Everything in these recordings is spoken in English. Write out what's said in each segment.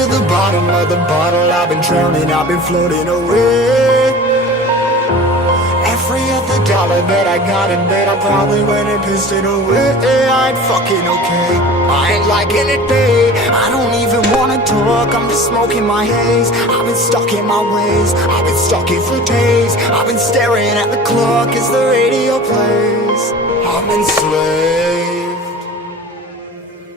to the bottom of the bottle, I've been drowning, I've been floating away. Every other dollar that I got in bed, I probably went and pissed it away. I ain't fucking okay, I ain't liking it, babe. I don't even wanna talk, I'm just smoking my haze. I've been stuck in my ways, I've been stuck here for days. I've been staring at the clock as the radio plays. I'm enslaved.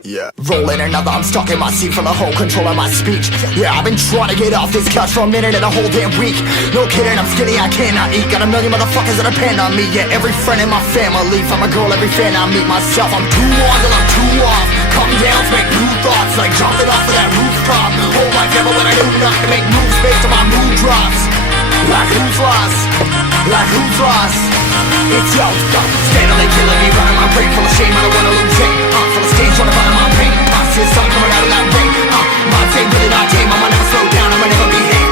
Yeah. Rolling another, I'm stuck in my seat from the whole control of my speech. Yeah, I've been trying to get off this couch for a minute and a whole damn week. No kidding, I'm skinny, I cannot eat. Got a million motherfuckers that depend on me. Yeah, every friend in my family, from a girl, every fan I meet myself. I'm too on till I'm too off. Come down to make new thoughts, like jumping off of that rooftop. Whole life never when I do not to make moves based on my mood drops. Like who's lost? Like who's lost? It's yo, steadily killing me, running my brain full of shame. I don't wanna lose it, full of stage, trying to find my pain. I see the sun coming out of that rain. My day really not tame, I'ma never slow down, I'ma never behave.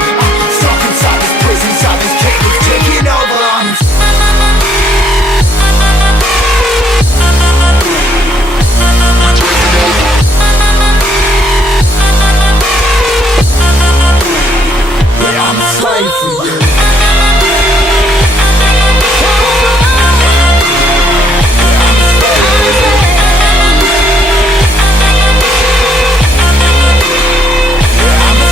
Stuck inside this prison, inside this cage, it's taking over. Yeah, I'm a slave for you. I'm a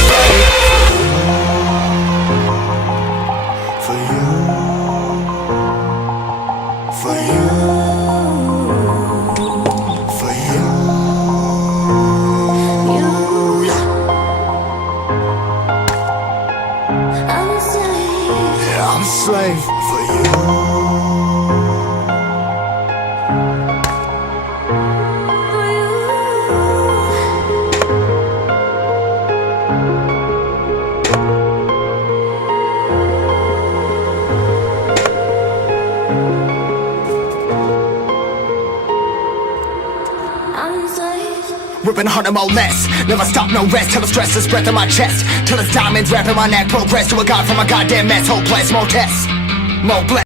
slave for you. Ripping hard and more less, never stop, no rest. Till the stress is breath in my chest, till it's diamonds wrapping my neck. Progress to a god from a goddamn mess. Hopeless, more tests, more bless.